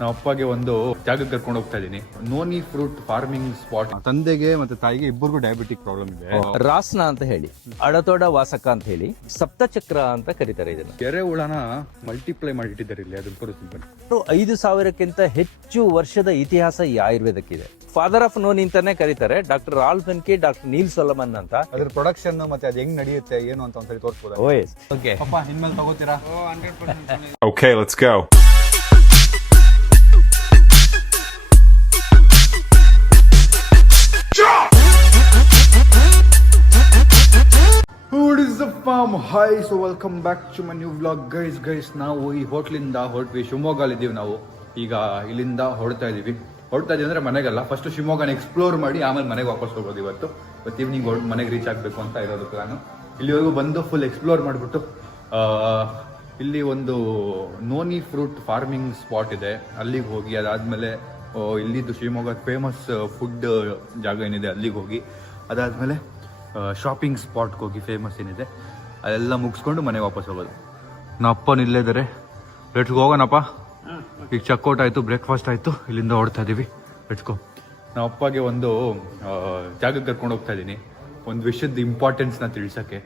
ನಮ್ಮ ಅಪ್ಪಗೆ ಒಂದು ಜಾಗಕ್ಕೆ ಕರ್ಕೊಂಡು ಹೋಗ್ತಾ ಇದ್ದೀನಿ. Noni fruit farming spot. ತಂದೆಗೆ ಮತ್ತೆ ತಾಯಿಗೆ ಇಬ್ಬರಿಗೂ ಡಯಾಬಿಟಿಕ್ ಪ್ರಾಬ್ಲಮ್ ಇದೆ. ರಾಸ್ನ ಅಂತ ಹೇಳಿ, ಅಡತೋಡ ವಾಸಕ ಅಂತ ಹೇಳಿ, ಸಪ್ತಚಕ್ರ ಅಂತ ಕರೀತಾರೆ ಇದನ್ನ. ಎರೆಹುಳನ ಮಲ್ಟಿಪ್ಲೈ ಮಾಡಿಟ್ಟಿದ್ದಾರೆ ಇಲ್ಲಿ. ಅದನ್ನ ತೋರಿಸ್ತೀನಿ. 5,000ಕ್ಕಿಂತ ಹೆಚ್ಚು ವರ್ಷದ ಇತಿಹಾಸ ಈ ಆಯುರ್ವೇದಕ್ಕಿದೆ. ಫಾದರ್ ಆಫ್ ನೋನಿ ಅಂತಾನೆ ಕರೀತಾರೆ. Doctor Ralph Heinicke, doctor Neil Solomon ಅಂತ. ಅದ್ರ ಪ್ರೊಡಕ್ಷನ್ ಮತ್ತೆ ಅದು ಹೆಂಗ್ ನಡೆಯುತ್ತೆ ಏನು ಅಂತ ಒಂದ್ಸರಿ ತೋರಿಸ್ಬೋದಾ? ಓಕೆ ಅಪ್ಪ ಇನ್ಮೇಲೆ ತಗೋತೀರಾ? Okay, let's go. What is up fam? Hi, so welcome back to my new vlog guys. ನಾವು ಈ ಹೋಟ್ಲಿಂದ ಹೊರಟ್ವಿ. ಶಿವಮೊಗ್ಗಲ್ಲಿದ್ದೀವಿ ನಾವು ಈಗ. ಇಲ್ಲಿಂದ ಹೊರಡ್ತಾ ಇದೀವಿ ಅಂದ್ರೆ ಮನೆಗಲ್ಲ. ಫಸ್ಟ್ ಶಿವಮೊಗ್ಗನ ಎಕ್ಸ್ಪ್ಲೋರ್ ಮಾಡಿ ಆಮೇಲೆ ಮನೆಗೆ ವಾಪಸ್ ಹೋಗೋದು. ಇವತ್ತು ಈವ್ನಿಂಗ್ ಮನೆಗೆ ರೀಚ್ ಆಗಬೇಕು ಅಂತ ಇರೋದು ಪ್ಲಾನು. ಇಲ್ಲಿವರೆಗೂ ಬಂದು ಫುಲ್ ಎಕ್ಸ್ಪ್ಲೋರ್ ಮಾಡಿಬಿಟ್ಟು ಇಲ್ಲಿ ಒಂದು ನೋನಿ ಫ್ರೂಟ್ ಫಾರ್ಮಿಂಗ್ ಸ್ಪಾಟ್ ಇದೆ, ಅಲ್ಲಿಗೆ ಹೋಗಿ ಅದಾದಮೇಲೆ ಇಲ್ಲಿದ್ದು ಶಿವಮೊಗ್ಗ ಫೇಮಸ್ ಫುಡ್ ಜಾಗ ಏನಿದೆ ಅಲ್ಲಿಗೆ ಹೋಗಿ, ಅದಾದಮೇಲೆ ಶಾಪಿಂಗ್ ಸ್ಪಾಟ್ಗೆ ಹೋಗಿ ಫೇಮಸ್ ಏನಿದೆ ಅದೆಲ್ಲ ಮುಗಿಸ್ಕೊಂಡು ಮನೆಗೆ ವಾಪಸ್ ಹೋಗೋದು. ನಮ್ಮ ಅಪ್ಪನ ಇಲ್ಲೇ ಇದ್ದಾರೆ. ಲೆಟ್ಸ್ ಹೋಗೋಣಪ್ಪ. ಈಗ ಚೆಕ್ಔಟ್ ಆಯಿತು, ಬ್ರೇಕ್ಫಾಸ್ಟ್ ಆಯಿತು, ಇಲ್ಲಿಂದ ಹೊಡ್ತಾ ಇದ್ದೀವಿ. Let's go. ನಮ್ಮ ಅಪ್ಪಗೆ ಒಂದು ಜಾಗಕ್ಕೆ ಕರ್ಕೊಂಡು ಹೋಗ್ತಾ ಇದ್ದೀನಿ, ಒಂದು ವಿಷಯದ ಇಂಪಾರ್ಟೆನ್ಸ್ನ ತಿಳಿಸೋಕ್ಕೆ.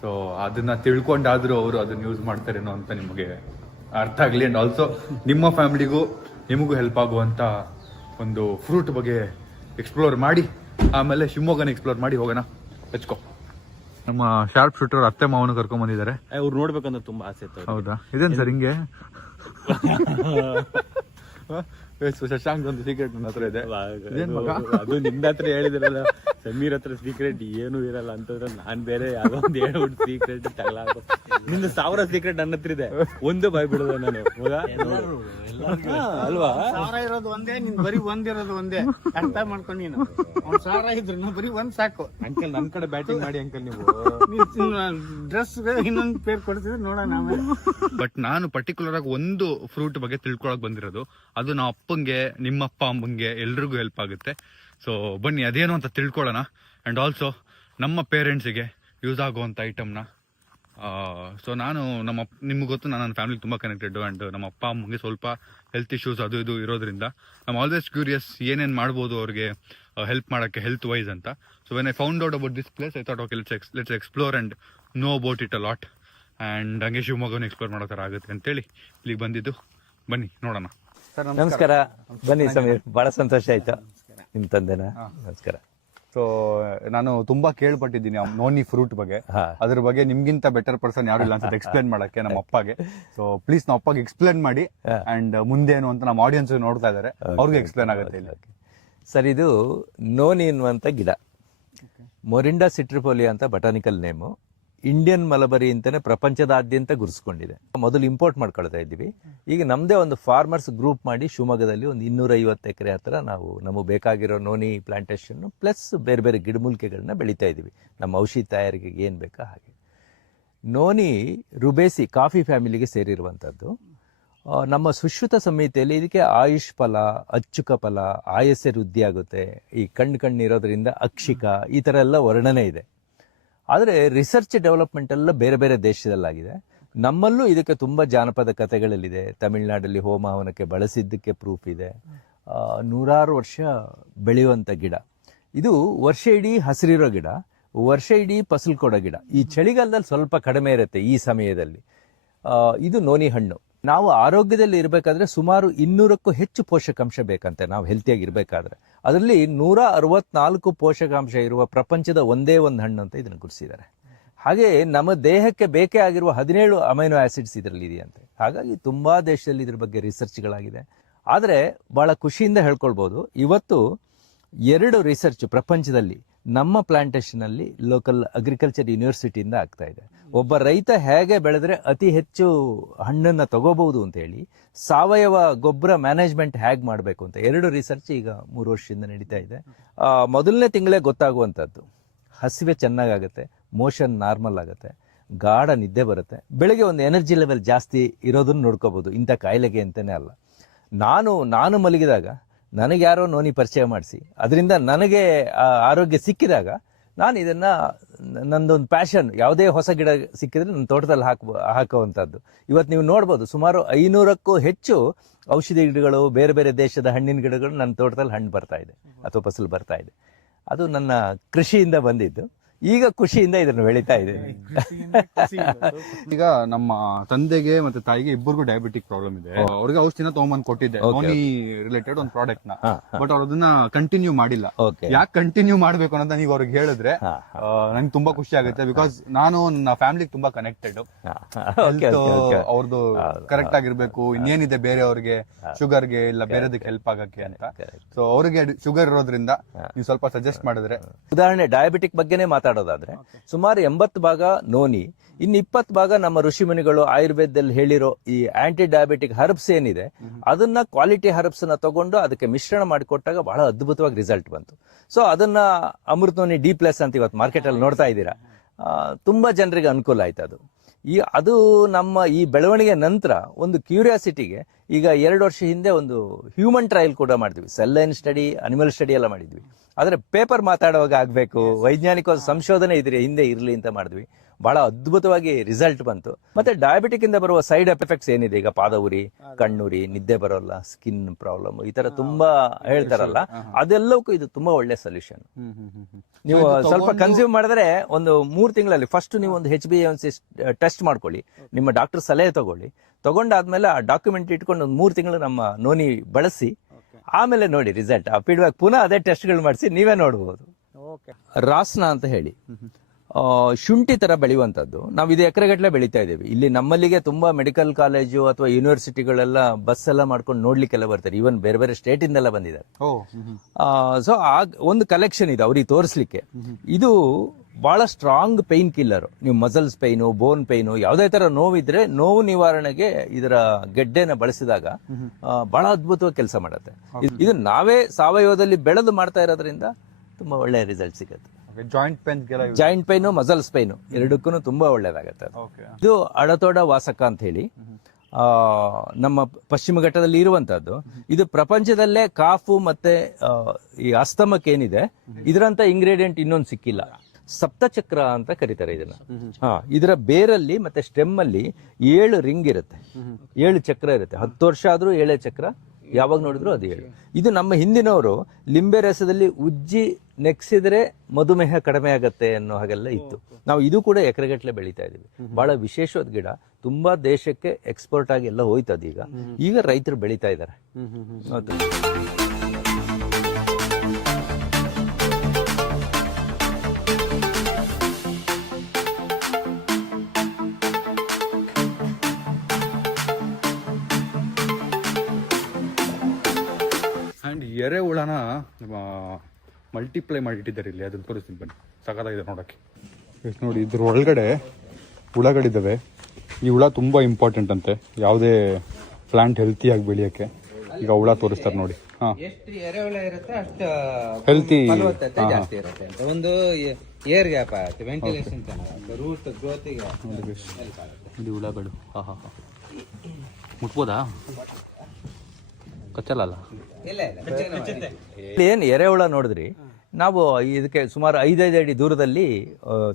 ಸೊ ಅದನ್ನ ತಿಳ್ಕೊಂಡಾದರೂ ಅವರು ಅದನ್ನ ಯೂಸ್ ಮಾಡ್ತಾರೇನೋ ಅಂತ ನಿಮಗೆ ಅರ್ಥ ಆಗಲಿ. ಆ್ಯಂಡ್ ಆಲ್ಸೋ ನಿಮ್ಮ ಫ್ಯಾಮಿಲಿಗೂ ನಿಮಗೂ ಹೆಲ್ಪ್ ಆಗುವಂಥ ಒಂದು ಫ್ರೂಟ್ ಬಗ್ಗೆ ಎಕ್ಸ್ಪ್ಲೋರ್ ಮಾಡಿ ಆಮೇಲೆ ಶಿವಮೊಗ್ಗನ ಎಕ್ಸ್ಪ್ಲೋರ್ ಮಾಡಿ ಹೋಗೋಣ. ಹಚ್ಕೋ. ನಮ್ಮ ಶಾರ್ಪ್ ಶೂಟರ್ ಅತ್ತೆ ಮಾವನು ಕರ್ಕೊಂಡ್ ಬಂದಿದ್ದಾರೆ. ಅವ್ರು ನೋಡ್ಬೇಕಂದ್ರೆ ತುಂಬಾ ಆಸೆ ಇತ್ತು. ಹೌದಾ? ಇದೇನು ಸರ್ ಹಿಂಗೆ? ಶಶಾಂಕ್ ಒಂದು ಸೀಕ್ರೆಟ್ ನನ್ನ ಹತ್ರ ಇದೆ. ಅದು ನಿಮ್ದ ಹತ್ರ ಹೇಳಿದ್ರಲ್ಲ, ಸಮೀರ್ ಹತ್ರ ಸೀಕ್ರೆಟ್ ಏನು ಇರಲ್ಲ ಅಂತಂದ್ರೆ ನಾನ್ ಬೇರೆ ಯಾವ್ದೋ ಒಂದು ಹೇಳ್ಬಿಟ್ಟು ಸೀಕ್ರೆಟ್ ತಗಲಾಕ. ನಿಂದು 1000 ಸೀಕ್ರೆಟ್ ನನ್ನ ಹತ್ರ ಇದೆ, ಒಂದು ಬಾಯ್ ಬಿಡೋದು ನಾನು ಅಲ್ವಾ? 1000 ಇರೋದು ಒಂದೇ, ನಿನ್ ಬರೀ ಒಂದಿರೋದು ಒಂದೇ. ಅರ್ಥ ಮಾಡ್ಕೊಂಡು ನೀನು 1000 ಇದ್ರು ಬರೀ ಒಂದ್ ಸಾಕು. ಅಂಕಲ್ ನನ್ನ ಕಡೆ ಬ್ಯಾಟಿಂಗ್ ಮಾಡಿ ಅಂಕಲ್. ನೀವು ಡ್ರೆಸ್ ಇನ್ನೊಂದು ಪೇರ್ ಕೊಡ್ತಿದ್ರೆ ನೋಡೋಣ ಆಮೇಲೆ. ಬಟ್ ನಾನು ಪರ್ಟಿಕ್ಯುಲರ್ ಆಗಿ ಒಂದು ಫ್ರೂಟ್ ಬಗ್ಗೆ ತಿಳ್ಕೊಳಕ್ ಬಂದಿರೋದು. ಅದು ನಮ್ಮ ಅಪ್ಪಂಗೆ, ನಿಮ್ಮಪ್ಪ ಅಮ್ಮಂಗೆ ಎಲ್ರಿಗೂ ಹೆಲ್ಪ್ ಆಗುತ್ತೆ. ಸೊ ಬನ್ನಿ ಅದೇನು ಅಂತ ತಿಳ್ಕೊಳ್ಳೋಣ. ಆ್ಯಂಡ್ ಆಲ್ಸೋ ನಮ್ಮ ಪೇರೆಂಟ್ಸಿಗೆ ಯೂಸ್ ಆಗುವಂಥ ಐಟಮ್ನ. ಸೊ ನಾನು ನಿಮ್ಗೆ ಗೊತ್ತು, ನಾನು ನನ್ನ ಫ್ಯಾಮಿಲಿ ತುಂಬ ಕನೆಕ್ಟೆಡ್. ಆ್ಯಂಡ್ ನಮ್ಮ ಅಪ್ಪ ಅಮ್ಮಗೆ ಸ್ವಲ್ಪ ಹೆಲ್ತ್ ಇಶ್ಯೂಸ್ ಅದು ಇದು ಇರೋದ್ರಿಂದ ನಮ್ಮ ಆಲ್ವೇಸ್ ಕ್ಯೂರಿಯಸ್ ಏನೇನು ಮಾಡ್ಬೋದು ಅವ್ರಿಗೆ ಹೆಲ್ಪ್ ಮಾಡೋಕ್ಕೆ ಹೆಲ್ತ್ ವೈಸ್ ಅಂತ. So when I found out about this place I thought okay let's explore and know about it a lot. And ಹಂಗೆ ಶಿವಮೊಗ್ಗನ ಎಕ್ಸ್ಪ್ಲೋರ್ ಮಾಡೋ ಥರ ಆಗುತ್ತೆ ಅಂತೇಳಿ ಇಲ್ಲಿಗೆ ಬಂದಿದ್ದು. ಬನ್ನಿ ನೋಡೋಣ. ನಮಸ್ಕಾರ. ಬನ್ನಿ ಸಮೀರ್, ಬಹಳ ಸಂತೋಷ ಆಯ್ತು. ನಿಮ್ ತಂದೆನ ನಮಸ್ಕಾರ. ಸೊ ನಾನು ತುಂಬಾ ಕೇಳ್ಪಟ್ಟಿದ್ದೀನಿ ನೋನಿ ಫ್ರೂಟ್ ಬಗ್ಗೆ. ಅದ್ರ ಬಗ್ಗೆ ನಿಮ್ಗಿಂತ ಬೆಟರ್ ಪರ್ಸನ್ ಯಾರು ಇಲ್ಲ ಅನ್ಸುತ್ತೆ ಎಕ್ಸ್ಪ್ಲೇನ್ ಮಾಡಕ್ಕೆ, ನಮ್ಮ ಅಪ್ಪಗೆ. ಸೊ ಪ್ಲೀಸ್ ನಮ್ಮ ಅಪ್ಪಗೆ ಎಕ್ಸ್ಪ್ಲೇನ್ ಮಾಡಿ. ಅಂಡ್ ಮುಂದೇನು ಅಂತ ನಮ್ಮ ಆಡಿಯನ್ಸ್ ನೋಡ್ತಾ ಇದಾರೆ, ಅವ್ರಿಗೆ ಎಕ್ಸ್ಪ್ಲೇನ್ ಆಗುತ್ತೆ ಇಲ್ಲಿ. ಸರ್, ಇದು ನೋನಿ ಎನ್ನುವಂತ ಗಿಡ. ಮೊರಿಂಡಾ ಸಿಟ್ರಿಫೋಲಿಯಾ ಅಂತ ಬಟಾನಿಕಲ್ ನೇಮು. ಇಂಡಿಯನ್ ಮಲಬರಿ ಅಂತಾನೆ ಪ್ರಪಂಚದಾದ್ಯಂತ ಗುರುಸ್ಕೊಂಡಿದೆ. ಮೊದಲು ಇಂಪೋರ್ಟ್ ಮಾಡ್ಕೊಳ್ತಾ ಇದ್ದೀವಿ. ಈಗ ನಮ್ದೇ ಒಂದು ಫಾರ್ಮರ್ಸ್ ಗ್ರೂಪ್ ಮಾಡಿ ಶಿವಮೊಗ್ಗದಲ್ಲಿ ಒಂದು 250 ಎಕರೆ ಹತ್ರ ನಾವು ನಮಗೆ ಬೇಕಾಗಿರೋ ನೋನಿ ಪ್ಲಾಂಟೇಶನ್ ಪ್ಲಸ್ ಬೇರೆ ಬೇರೆ ಗಿಡಮೂಲಿಕೆಗಳನ್ನ ಬೆಳೀತಾ ಇದ್ದೀವಿ, ನಮ್ಮ ಔಷಧಿ ತಯಾರಿಕೆಗೆ ಏನು ಬೇಕಾ ಹಾಗೆ. ನೋನಿ ರುಬೇಸಿ ಕಾಫಿ ಫ್ಯಾಮಿಲಿಗೆ ಸೇರಿರುವಂಥದ್ದು. ನಮ್ಮ ಸುಶ್ರುತ ಸಂಹಿತೆಯಲ್ಲಿ ಇದಕ್ಕೆ ಆಯುಷ್ ಫಲ, ಅಚ್ಚುಕ ಫಲ, ಆಯಸ್ಸೆ ವೃದ್ಧಿ ಆಗುತ್ತೆ, ಈ ಕಣ್ಣಿರೋದ್ರಿಂದ ಅಕ್ಷಿಕ, ಈ ಥರ ಎಲ್ಲ ವರ್ಣನೆ ಇದೆ. ಆದರೆ ರಿಸರ್ಚ್ ಡೆವಲಪ್ಮೆಂಟ್ ಎಲ್ಲ ಬೇರೆ ಬೇರೆ ದೇಶದಲ್ಲಾಗಿದೆ. ನಮ್ಮಲ್ಲೂ ಇದಕ್ಕೆ ತುಂಬ ಜಾನಪದ ಕಥೆಗಳಲ್ಲಿದೆ. ತಮಿಳುನಾಡಲ್ಲಿ ಹೋಮ ಹವನಕ್ಕೆ ಬಳಸಿದ್ದಕ್ಕೆ ಪ್ರೂಫ್ ಇದೆ. 100 ವರ್ಷ ಬೆಳೆಯುವಂಥ ಗಿಡ ಇದು. ವರ್ಷ ಇಡೀ ಹಸಿರಿರೋ ಗಿಡ, ವರ್ಷ ಇಡೀ ಫಸಲು ಕೊಡೋ ಗಿಡ. ಈ ಚಳಿಗಾಲದಲ್ಲಿ ಸ್ವಲ್ಪ ಕಡಿಮೆ ಇರುತ್ತೆ ಈ ಸಮಯದಲ್ಲಿ. ಇದು ನೋನಿ ಹಣ್ಣು. ನಾವು ಆರೋಗ್ಯದಲ್ಲಿ ಇರಬೇಕಾದ್ರೆ ಸುಮಾರು 200ಕ್ಕೂ ಹೆಚ್ಚು ಪೋಷಕಾಂಶ ಬೇಕಂತೆ ನಾವು ಹೆಲ್ತಿಯಾಗಿ ಇರಬೇಕಾದ್ರೆ. ಅದರಲ್ಲಿ 164 ಪೋಷಕಾಂಶ ಇರುವ ಪ್ರಪಂಚದ ಒಂದೇ ಒಂದು ಹಣ್ಣು ಅಂತ ಇದನ್ನು ಗುರುತಿಸಿದ್ದಾರೆ. ಹಾಗೆ ನಮ್ಮ ದೇಹಕ್ಕೆ ಬೇಕೇ ಆಗಿರುವ 17 ಅಮೈನೋ ಆಸಿಡ್ಸ್ ಇದರಲ್ಲಿ ಇದೆಯಂತೆ. ಹಾಗಾಗಿ ತುಂಬಾ ದೇಶದಲ್ಲಿ ಇದ್ರ ಬಗ್ಗೆ ರಿಸರ್ಚ್ಗಳಾಗಿದೆ. ಆದರೆ ಬಹಳ ಖುಷಿಯಿಂದ ಹೇಳ್ಕೊಳ್ಬೋದು, ಇವತ್ತು 2 ರಿಸರ್ಚ್ ಪ್ರಪಂಚದಲ್ಲಿ ನಮ್ಮ ಪ್ಲಾಂಟೇಶನ್ ಅಲ್ಲಿ ಲೋಕಲ್ ಅಗ್ರಿಕಲ್ಚರ್ ಯೂನಿವರ್ಸಿಟಿಯಿಂದ ಆಗ್ತಾ ಇದೆ. ಒಬ್ಬ ರೈತ ಹೇಗೆ ಬೆಳೆದ್ರೆ ಅತಿ ಹೆಚ್ಚು ಹಣ್ಣನ್ನ ತಗೋಬಹುದು ಅಂತ ಹೇಳಿ, ಸಾವಯವ ಗೊಬ್ಬರ ಮ್ಯಾನೇಜ್ಮೆಂಟ್ ಹೇಗೆ ಮಾಡಬೇಕು ಅಂತ 2 ರಿಸರ್ಚ್ ಈಗ 3 ವರ್ಷದಿಂದ ನಡೀತಾ ಇದೆ. ಮೊದಲನೇ ತಿಂಗಳೇ ಗೊತ್ತಾಗುವಂಥದ್ದು, ಹಸಿವೆ ಚೆನ್ನಾಗಾಗುತ್ತೆ, ಮೋಷನ್ ನಾರ್ಮಲ್ ಆಗುತ್ತೆ, ಗಾಢ ನಿದ್ದೆ ಬರುತ್ತೆ, ಬೆಳಗ್ಗೆ ಒಂದು ಎನರ್ಜಿ ಲೆವೆಲ್ ಜಾಸ್ತಿ ಇರೋದನ್ನ ನೋಡ್ಕೋಬಹುದು. ಇಂಥ ಕಾಯಿಲೆಗೆ ಅಂತಾನೆ ಅಲ್ಲ. ನಾನು ಮಲಗಿದಾಗ ನನಗೆ ಯಾರೋ ನೋನಿ ಪರಿಚಯ ಮಾಡಿಸಿ ಅದರಿಂದ ನನಗೆ ಆರೋಗ್ಯ ಸಿಕ್ಕಿದಾಗ ನಾನು ಇದನ್ನ ನಂದೊಂದು ಪ್ಯಾಷನ್, ಯಾವುದೇ ಹೊಸ ಗಿಡ ಸಿಕ್ಕಿದ್ರೆ ನನ್ನ ತೋಟದಲ್ಲಿ ಹಾಕುವಂಥದ್ದು. ಇವತ್ತು ನೀವು ನೋಡ್ಬೋದು ಸುಮಾರು 500ಕ್ಕೂ ಹೆಚ್ಚು ಔಷಧಿ ಗಿಡಗಳು, ಬೇರೆ ಬೇರೆ ದೇಶದ ಹಣ್ಣಿನ ಗಿಡಗಳು ನನ್ನ ತೋಟದಲ್ಲಿ ಹಣ್ಣು ಬರ್ತಾ ಇದೆ ಅಥವಾ ಫಸಲು ಬರ್ತಾ ಇದೆ. ಅದು ನನ್ನ ಕೃಷಿಯಿಂದ ಬಂದಿದ್ದು. ಈಗ ಖುಷಿಯಿಂದ ಇದನ್ನು ಬೆಳೀತಾ ಇದ್ದೇನೆ. ಈಗ ನಮ್ಮ ತಂದೆಗೆ ಮತ್ತೆ ತಾಯಿಗೆ ಇಬ್ಬರಿಗೂ ಡಯಾಬಿಟಿಕ್ ಪ್ರಾಬ್ಲಮ್ ಇದೆ. ಅವ್ರಿಗೆ ಔಷಧಿನ ತಗೊಂಬಂದ್ ಕೊಟ್ಟಿದ್ದೆ, ನೋನಿ ರಿಲೇಟೆಡ್ ಒಂದು ಪ್ರಾಡಕ್ಟ್ ನ. ಬಟ್ ಅವ್ರು ಅದನ್ನ ಕಂಟಿನ್ಯೂ ಮಾಡಿಲ್ಲ. ಯಾಕೆ ಕಂಟಿನ್ಯೂ ಮಾಡ್ಬೇಕು ಅನ್ನೋದನ್ನ ನೀವು ಅವ್ರಿಗೆ ಹೇಳಿದ್ರೆ ನಂಗೆ ತುಂಬಾ ಖುಷಿ ಆಗುತ್ತೆ. ಬಿಕಾಸ್ ನಾನು ನನ್ನ ಫ್ಯಾಮಿಲಿಗೆ ತುಂಬಾ ಕನೆಕ್ಟೆಡ್. ಅವ್ರದ್ದು ಕರೆಕ್ಟ್ ಆಗಿರ್ಬೇಕು, ಇನ್ನೇನಿದೆ ಬೇರೆಯವ್ರಿಗೆ ಶುಗರ್ಗೆ ಇಲ್ಲ ಬೇರೆದಕ್ಕೆ ಹೆಲ್ಪ್ ಆಗಕ್ಕೆ ಅಂತ. ಸೊ ಅವ್ರಿಗೆ ಶುಗರ್ ಇರೋದ್ರಿಂದ ನೀವು ಸ್ವಲ್ಪ ಸಜೆಸ್ಟ್ ಮಾಡಿದ್ರೆ. ಉದಾಹರಣೆ ಡಯಾಬಿಟಿಕ್ ಬಗ್ಗೆನೇ ಮಾತಾಡೋದಾದ್ರೆ ಸುಮಾರು 80 ಭಾಗ ನೋನಿ, ಇನ್ನು 20 ಭಾಗ ನಮ್ಮ ಋಷಿಮುನಿಗಳು ಆಯುರ್ವೇದದಲ್ಲಿ ಹೇಳಿರೋ ಈ ಆಂಟಿ ಡಯಾಬಿಟಿಕ್ ಹರ್ಬ್ಸ್ ಏನಿದೆ ಅದನ್ನ ಕ್ವಾಲಿಟಿ ಹರ್ಬ್ಸ್ ನ ತಗೊಂಡು ಅದಕ್ಕೆ ಮಿಶ್ರಣ ಮಾಡಿಕೊಟ್ಟಾಗ ಬಹಳ ಅದ್ಭುತವಾಗಿ ರಿಸಲ್ಟ್ ಬಂತು. ಸೊ ಅದನ್ನ ಅಮೃತ್ ನೋನಿ D+ ಅಂತ ಇವತ್ತು ಮಾರ್ಕೆಟ್ ಅಲ್ಲಿ ನೋಡ್ತಾ ಇದ್ದೀರಾ. ತುಂಬಾ ಜನರಿಗೆ ಅನುಕೂಲ ಆಯ್ತು ಅದು. ಅದು ನಮ್ಮ ಈ ಬೆಳವಣಿಗೆ ನಂತರ ಒಂದು ಕ್ಯೂರಿಯಾಸಿಟಿಗೆ ಈಗ 2 ವರ್ಷ ಹಿಂದೆ ಒಂದು ಹ್ಯೂಮನ್ ಟ್ರಯಲ್ ಕೂಡ ಮಾಡಿದ್ವಿ. Cell line study, animal study ಎಲ್ಲ ಮಾಡಿದ್ವಿ. ಆದ್ರೆ ಪೇಪರ್ ಮಾತಾಡುವಾಗ ಆಗ್ಬೇಕು, ವೈಜ್ಞಾನಿಕ ಸಂಶೋಧನೆ ಇದ್ರೆ ಹಿಂದೆ ಇರ್ಲಿ ಅಂತ ಮಾಡಿದ್ವಿ. ಬಹಳ ಅದ್ಭುತವಾಗಿ ರಿಸಲ್ಟ್ ಬಂತು. ಮತ್ತೆ ಡಯಾಬಿಟಿಕ್ ಇಂದ ಬರುವ ಸೈಡ್ ಎಫೆಕ್ಟ್ಸ್ ಏನಿದೆ, ಈಗ ಪಾದ ಉರಿ, ಕಣ್ಣುರಿ, ನಿದ್ದೆ ಬರೋಲ್ಲ, ಸ್ಕಿನ್ ಪ್ರಾಬ್ಲಮ್, ಈ ತರ ತುಂಬಾ ಹೇಳ್ತಾರಲ್ಲ, ಅದೆಲ್ಲವಕ್ಕೂ ಇದು ತುಂಬಾ ಒಳ್ಳೆ ಸೊಲ್ಯೂಷನ್. ನೀವು ಸ್ವಲ್ಪ ಕನ್ಸ್ಯೂಮ್ ಮಾಡಿದ್ರೆ ಒಂದು 3 ತಿಂಗಳಲ್ಲಿ ಫಸ್ಟ್ ನೀವು ಒಂದು HbA1c ಟೆಸ್ಟ್ ಮಾಡ್ಕೊಳ್ಳಿ, ನಿಮ್ಮ ಡಾಕ್ಟರ್ ಸಲಹೆ ತಗೊಂಡಾದ್ಮೇಲೆ ಆ ಡಾಕ್ಯುಮೆಂಟ್ ಇಟ್ಕೊಂಡು ಒಂದು 3 ತಿಂಗಳು ನಮ್ಮ ನೋನಿ ಬಳಸಿ ಆಮೇಲೆ ನೋಡಿ ರಿಸಲ್ಟ್. ಆ ಫೀಡ್ಬ್ಯಾಕ್ ಪುನಃ ಅದೇ ಟೆಸ್ಟ್ಗಳು ಮಾಡಿಸಿ ನೀವೇ ನೋಡ್ಬೋದು. ರಾಸ್ನ ಅಂತ ಹೇಳಿ ಶುಂಠಿ ತರ ಬೆಳೆಯುವಂತದ್ದು. ನಾವು ಇದು ಎಕರೆಗಟ್ಟಲೆ ಬೆಳೀತಾ ಇದ್ದೀವಿ. ಇಲ್ಲಿ ನಮ್ಮಲ್ಲಿಗೆ ತುಂಬಾ ಮೆಡಿಕಲ್ ಕಾಲೇಜು ಅಥವಾ ಯೂನಿವರ್ಸಿಟಿಗಳೆಲ್ಲ ಬಸ್ ಎಲ್ಲ ಮಾಡ್ಕೊಂಡು ನೋಡ್ಲಿಕ್ಕೆಲ್ಲ ಬರ್ತಾರೆ. ಈವನ್ ಬೇರೆ ಬೇರೆ ಸ್ಟೇಟ್ ಇಂದೆಲ್ಲ ಬಂದಿದ್ದಾರೆ. ಸೊ ಒಂದು ಕಲೆಕ್ಷನ್ ಇದೆ ಅವ್ರಿಗೆ ತೋರಿಸ್ಲಿಕ್ಕೆ. ಇದು ಬಹಳ ಸ್ಟ್ರಾಂಗ್ ಪೈನ್ ಕಿಲ್ಲರ್. ನೀವು ಮಸಲ್ಸ್ ಪೈನು, ಬೋನ್ ಪೈನು, ಯಾವುದೇ ತರ ನೋವಿದ್ರೆ ನೋವು ನಿವಾರಣೆಗೆ ಇದರ ಗೆಡ್ಡೆನ ಬಳಸಿದಾಗ ಬಹಳ ಅದ್ಭುತವಾಗಿ ಕೆಲಸ ಮಾಡುತ್ತೆ. ಇದು ನಾವೇ ಸಾವಯವದಲ್ಲಿ ಬೆಳೆದು ಮಾಡ್ತಾ ಇರೋದ್ರಿಂದ ತುಂಬಾ ಒಳ್ಳೆ ರಿಸಲ್ಟ್ ಸಿಗುತ್ತೆ. ಜಾಯಿಂಟ್ ಪೈನು, ಮಸಲ್ಸ್ ಪೈನು ಎರಡಕ್ಕೂ ತುಂಬಾ ಒಳ್ಳೇದಾಗತ್ತೆ. ಇದು ಅಡತೋಡ ವಾಸಕ ಅಂತ ಹೇಳಿ ನಮ್ಮ ಪಶ್ಚಿಮ ಘಟ್ಟದಲ್ಲಿ ಇರುವಂತದ್ದು. ಇದು ಪ್ರಪಂಚದಲ್ಲೇ ಕಾಫು ಮತ್ತೆ ಈ ಅಸ್ತಮಕ್ಕೆ ಏನಿದೆ ಇದರಂತ ಇಂಗ್ರೀಡಿಯೆಂಟ್ ಇನ್ನೊಂದು ಸಿಕ್ಕಿಲ್ಲ. ಸಪ್ತಚಕ್ರ ಅಂತ ಕರೀತಾರೆ ಇದನ್ನ. ಇದರ ಬೇರಲ್ಲಿ ಮತ್ತೆ ಸ್ಟೆಮ್ ಅಲ್ಲಿ 7 ರಿಂಗ್ ಇರುತ್ತೆ, 7 ಚಕ್ರ ಇರುತ್ತೆ. 10 ವರ್ಷ ಆದ್ರೂ 7 ಚಕ್ರ, ಯಾವಾಗ ನೋಡಿದ್ರು ಅದು 7. ಇದು ನಮ್ಮ ಹಿಂದಿನವರು ಲಿಂಬೆ ರಸದಲ್ಲಿ ಉಜ್ಜಿ ನೆಕ್ಸಿದ್ರೆ ಮಧುಮೇಹ ಕಡಿಮೆ ಆಗತ್ತೆ ಅನ್ನೋ ಹಾಗೆಲ್ಲ ಇತ್ತು. ನಾವು ಇದು ಕೂಡ ಎಕರೆಗಟ್ಟಲೆ ಬೆಳೀತಾ ಇದೀವಿ. ಬಹಳ ವಿಶೇಷವಾದ ಗಿಡ, ತುಂಬಾ ದೇಶಕ್ಕೆ ಎಕ್ಸ್ಪೋರ್ಟ್ ಆಗಿ ಎಲ್ಲ ಹೋಯ್ತದ. ಈಗ ರೈತರು ಬೆಳೀತಾ ಇದ್ದಾರೆ. ಅಂಡ್ ಎರೆಹುಳನ ಮಲ್ಟಿಪ್ಲೈ ಮಾಡಿಟ್ಟಿದ್ದಾರೆ ಇಲ್ಲಿ. ಅದನ್ನ ತೋರಿಸ್ತೀನಿ ಬನ್ನಿ, ಸಖತ್ತಾಗಿದೆ ನೋಡಕ್ಕೆ. ನೋಡಿ ಇದ್ರ ಒಳಗಡೆ ಹುಳಗಳಿದ್ದಾವೆ. ಈ ಹುಳ ತುಂಬ ಇಂಪಾರ್ಟೆಂಟ್ ಅಂತೆ ಯಾವುದೇ ಪ್ಲಾಂಟ್ ಹೆಲ್ತಿಯಾಗಿ ಬೆಳೆಯೋಕ್ಕೆ. ಈಗ ಹುಳ ತೋರಿಸ್ತಾರೆ ನೋಡಿ. ಎಷ್ಟು ಎರೆಹುಳ ಇರುತ್ತೆ ಅಷ್ಟು ಹೆಲ್ತಿ ಜಾಸ್ತಿ ಇರುತ್ತೆ ಅಂತ. ಒಂದು ಏರ್ ಗ್ಯಾಪ್ ಆಗುತ್ತೆ, ವೆಂಟಿಲೇಷನ್ ಚೆನ್ನಾಗುತ್ತೆ, ರೂಟ್ ಗ್ರೋತಿಗೆ ಇದು ಹುಳಗಳು. ಮುಟ್ಬೋದಾ? ಕಚ್ಚಲ್ಲ. ಏನ್ ಎರೆಹುಳ ನೋಡಿದ್ರಿ, ನಾವು ಇದಕ್ಕೆ ಸುಮಾರು 5 ಅಡಿ ದೂರದಲ್ಲಿ